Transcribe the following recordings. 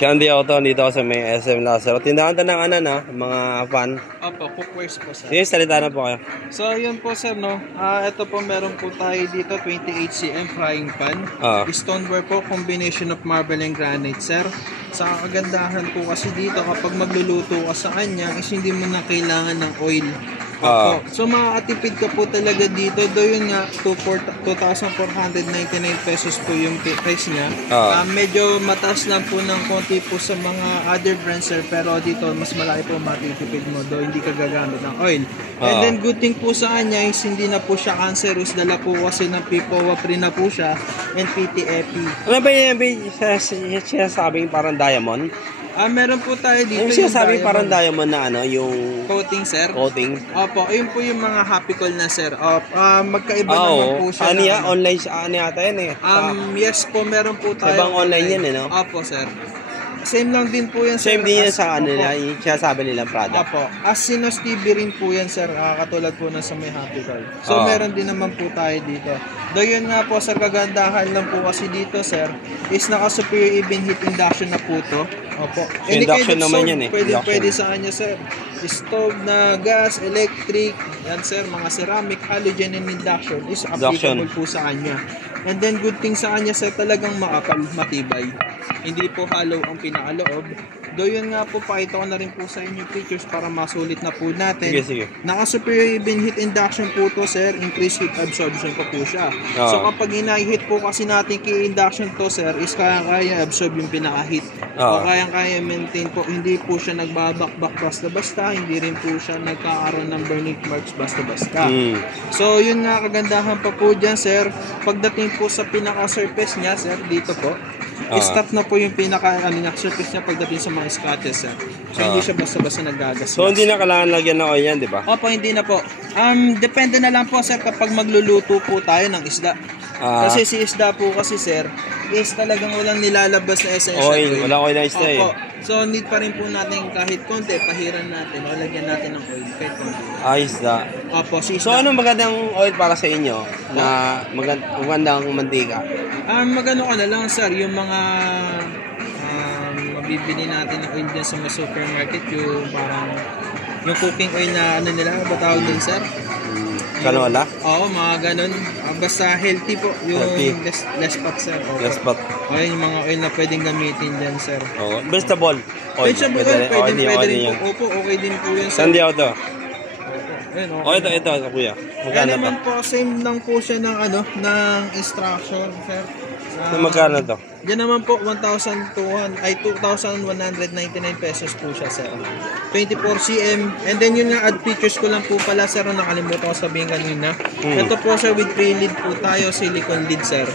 Shandy Auto, dito ako sa may SM Lazaro. Tindahan to ng ano na, mga fan. Opo, cookwares po sir. Sige, salita na po kayo. So yun po sir no, ito po meron po tayo dito 28cm frying pan. Stoneware po, combination of marble and granite sir. Sa kagandahan po kasi dito kapag magluluto ka sa kanya is hindi mo na kailangan ng oil. So makakatipid ka po talaga dito. Do yun nga, 2,499 pesos po yung price niya. Medyo mataas lang po ng konti po sa mga other brands sir, pero dito mas malaki po matitipid mo do hindi ka gagamit ng oil. And then good thing po sa kanya is hindi na po siya cancerous, dala po kasi ng PPOA free na po siya and PTFE. Ano ba yung sinasabing parang diamond? Meron po tayo dito yung sinasabi parang diamond na ano, yung coating sir. Coating. Opo, ayun po yung mga happy call na sir. Magkaiba naman po siya. Ano yan? Online ano yata yan eh. Yes po, meron po tayo. Ibang online yan eh, no? Opo sir. Same lang din po yan sir. Same din yan sa ano nila, yung sinasabi nilang product. Opo. As Sinos TV rin po yan sir, katulad po na sa may happy call. So meron din naman po tayo dito. Do yun nga po sir, kagandahan lang po kasi dito sir, is naka-superior even heat induction na po to. Opo. Induction naman yan eh. Pwede sa kanya sir. Stove na gas, electric, yan sir, mga ceramic, halogen and induction is applicable po sa kanya. And then good thing sa kanya sir, talagang makapal, matibay. Hindi po hollow ang pinakaloob. Do yun nga po, pakita ko na rin po sa inyo pictures para masulit na po natin. Sige. Naka-superior even heat induction po to sir, increased heat absorption pa po siya. So kapag hina-heat po kasi natin kay induction to sir, is kaya absorb yung pinaka-heat. O kaya maintain po, hindi po siya nagbabakbak basta-basta, hindi rin po siya nagkakaroon ng burning marks basta-basta. So yun nga, kagandahan pa po dyan sir, pagdating po sa pinaka-surface niya sir, dito po, stop na po yung surface niya pagdating sa mga scratches sir. So hindi siya basta-basta nagagas. So hindi na kailangan lagyan ng oil yan, di ba? Opo, hindi na po. Depende na lang po sir kapag magluluto po tayo ng isda. Kasi si isda po kasi sir, is talagang walang nilalabas na essential oil. Walang oil na isda eh. So need pa rin po natin kahit konti, pahiran natin o lagyan natin ng oil kahit konti. Isda. Opo, si isda. So anong magandang oil para sa inyo na magandang mantika? Magano ka na lang sir, yung mga mabibili natin ng oil dyan sa mga supermarket, yung parang yung cooking oil na ano nila, ba tawag din sir? Canola? Oo, mga ganun. Basta healthy po, yung less fat sir. Less fat. Yung mga oil na pwedeng gamitin dyan sir. Vegetable oil. Vegetable oil, pwede rin po. Opo, okay din po yan sir. Saan di auto? Ito, kuya. Magkano naman po, same lang po siya ng ng instruction sir. Magkano to? Diyan naman po 2,199 pesos po siya sir. 24cm. And then yun nga, add features ko lang po pala sir, nakalimutan ko sabihin kanina. Ito po sir, with pre-lid po tayo, silicone lid sir.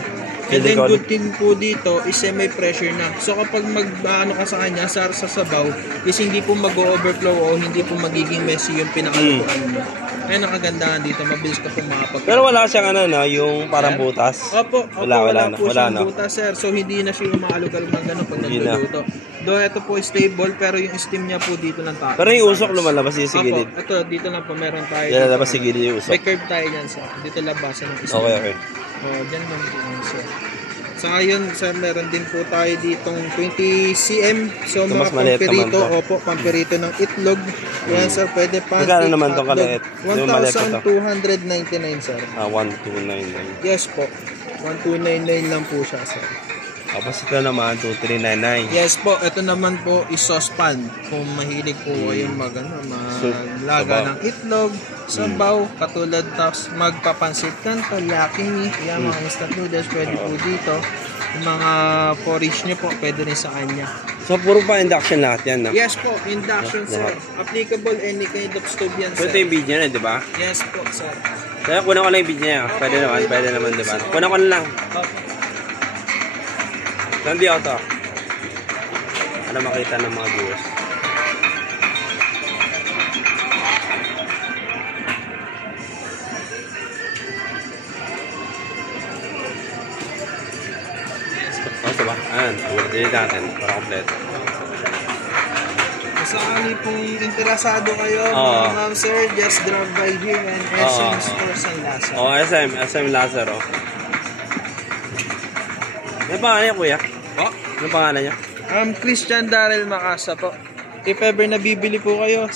And then good thing po dito is semi-pressure na. So kapag mag-ano ka sa kanya, sa sabaw, is hindi po mag-overflow o hindi po magiging messy yung pinakalutuan mo. Ayun ang kagandahan dito, mabilis ka po makapag. Pero wala siyang yung parang butas. Opo, wala po siyang na. butas sir. So hindi na siya maalog-alog ng gano'n pag nagluluto. Though ito po stable, pero yung steam niya po dito lang tayo. Pero yung usok lumalabas dito sa gilid. Opo, ito dito lang po meron tayo. Lalabas sa gilid yung usok. May curve tayo dyan sir. Dito labasan ng steam. Okay. Dyan lang po sir. Saka yun sir, meron din po tayo ditong 20cm. So mga pampirito, pampirito ng itlog. Yan sir, pwede pa. Magkano naman itong kaliit? 1,299 sir. 1,299. Yes po. 1,299 lang po siya sir. Tapos ito naman, 2,399. Yes po, ito naman po is saucepan. Kung mahilig po kayong maglaga ng itlog, sabaw, katulad tapos magpapansit kanto, laki, yan mga instant noodles, pwede po dito. Yung mga porridge nyo po, pwede rin sa kanya. So puro pa induction lahat yan, no? Yes po, induction sir. Applicable any kind of stove yan sir. Ito yung video na, di ba? Yes po sir. Kaya kunan ko lang yung video niya. Pwede naman, di ba? Kunan ko na lang. Sandi auto. Ano makita ng mga viewers? Ito ba? Ulit natin para kompleto. Sakali pong interesado kayo, ma'am sir, just drop by here and SM Stores and Lazaro. SM Lazaro. Ano pangalan niya, kuya? Ano pangalan niya? Christian Darrell Macasa po. If ever nabibili po kayo,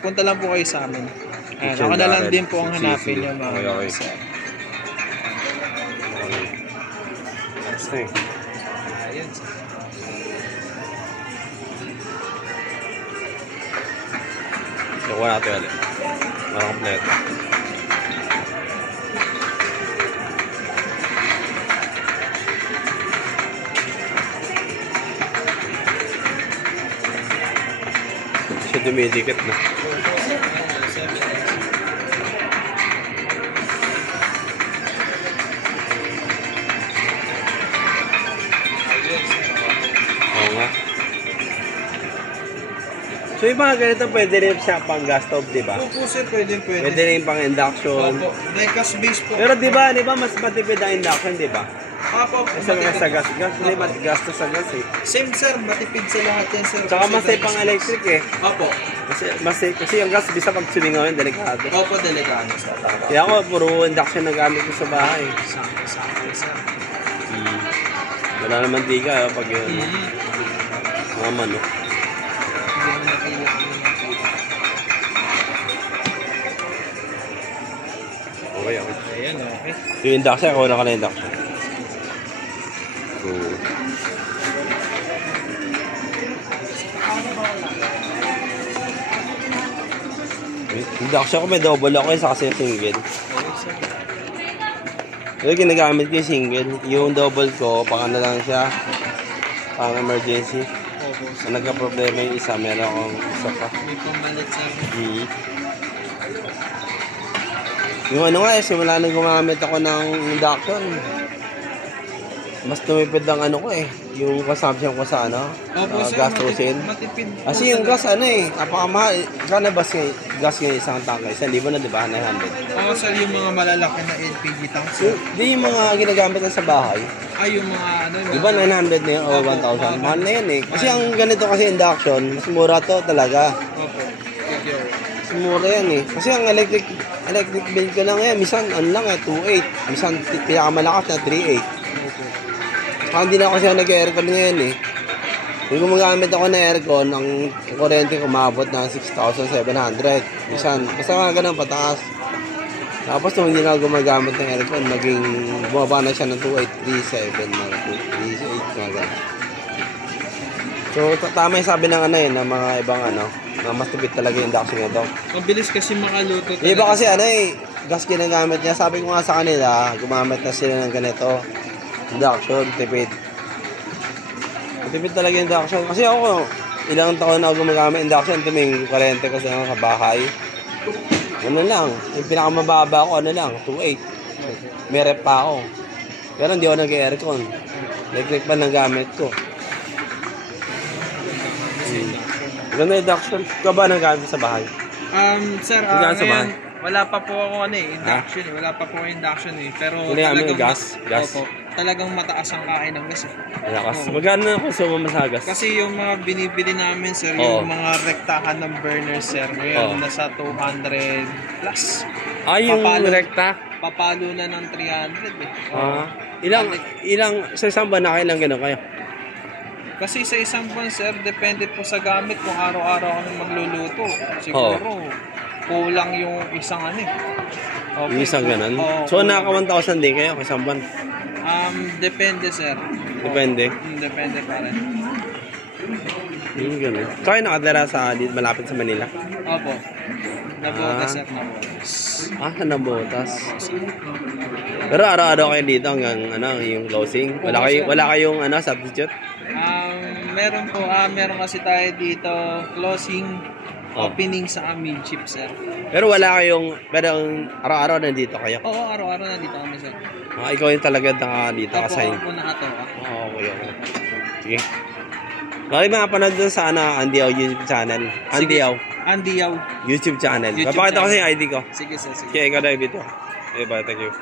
punta lang po kayo sa amin. Ayan, ako na lang din po ang hanapin yung mga sir. Okay. Ayan, sir. Nakuha natin ulit. Mga kompleto. Siya dumidikit na. Oo nga. So yung mga ganito pwede rin siya pang gas stove, di ba? Opo sir, pwede. Pwede rin pang induction. Opo, diecast base po. Pero di ba mas matipid ang induction, di ba? Opo, Sa gas, hindi gastos sa gas eh. same sir, matipid sa lahat yan sir. Tsaka mas safe pang electric eh. Opo. Mas safe, kasi yung gas, bisa pag sumingaw yun, delikado. Opo, delikado sir. Kaya ako, puro induction na gamit ko sa bahay. Sakto sir. Wala naman di ka, pag yun. Mga mano. Okay, okay. Ayan, okay. Yung induction, ako na ka na induction. Induction ko may double ako sa kasi single. Pero ginagamit ko yung single. Yung double ko, paka na lang siya. Pang emergency. Kung nagka-problema yung isa, meron akong isa pa. May pamalit sir. Yung ano nga, simula nang gumamit ako ng induction, mas tumipid ang ano ko eh. Yung consumption ko sa ano, gastusin. Matipid. Kasi yung gas ano eh, napakamahal. Kano ba gas ngayon isang tangka? 1,000 na di ba? 900. Oo sir, yung mga malalaki na LPG tanks. Di yung mga ginagamit na sa bahay. Yung mga ano. Di ba 900 na yun o 1,000? Mahal na yun eh. Kasi ang ganito kasi induction, mas mura to talaga. Opo. Mas mura yan eh. Kasi ang electric bill ko lang yan, minsan ano lang eh, 2.8. Minsan pinakamalakas na 3.8. Saka hindi na kasi ako nag-aircon ngayon eh. Kung gumagamit ako ng aircon, ang kuryente kumabot ng 6,700. Minsan, basta nga ganun pataas. Tapos nung hindi na gumagamit ng aircon, naging bumaba na siya ng 2,837 na 2,338 na gano'n. So, tama yung sabi ng ano yun, ng mga ibang ano, na mas tipid talaga yung induction nito. Mabilis kasi makaluto. Iba kasi ano eh, gas ginagamit niya. Sabi ko nga sa kanila, gumamit na sila ng ganito. Induction, tipid. Tipid talaga yung induction. Kasi ako, ilang taon na ako gumagamit induction, tuming 40 kasi sa bahay. Ano lang, yung pinakamababa ko, ano lang, 2.8. May rep pa ako. Pero hindi ako nag-aircon. Electric pa ng gamit ko. Ganda induction. Ikaw ba nag-gamit sa bahay? Sir, ngayon, wala pa po ako induction eh. Wala pa po induction eh. Pero talagang gas? Opo, talagang mataas ang kain ng gas eh. Malakas. Magkano na konsumo mo sa gas? Kasi yung mga binibili namin sir, yung mga rektahan ng burner sir, ngayon nasa 200 plus. Yung rekta? Papalo na ng 300 eh. Ilang sa isang buwan na kailang gano'n kayo? Kasi sa isang buwan sir, depende po sa gamit kung araw-araw kami magluluto. Siguro, kulang yung isang ano eh. Okay. Yung isang ganun? So, naka 1,000 din kayo isang buwan? Depende sir. Depende? Depende pa rin. Yung ganun. So, kayo nakatira sa malapit sa Manila? Opo. Nabotas sir, nabotas. Sa Nabotas. Pero araw-araw kayo dito hanggang yung closing? Wala kayong substitute? Meron po, meron kasi tayo dito closing opening sa midship sir. Pero pero araw-araw nandito kayo? Oo, araw-araw nandito kami sir. Ikaw yung talaga dito ka-sign? Opo, nakatoka. Okay. Sige. Bakit mga panood dun sa Andiaw YouTube channel? Andiaw YouTube channel. Papakita ko sa yung ID ko. Sige sir, sige. Okay, ikaw na yung video. Okay, bye. Thank you.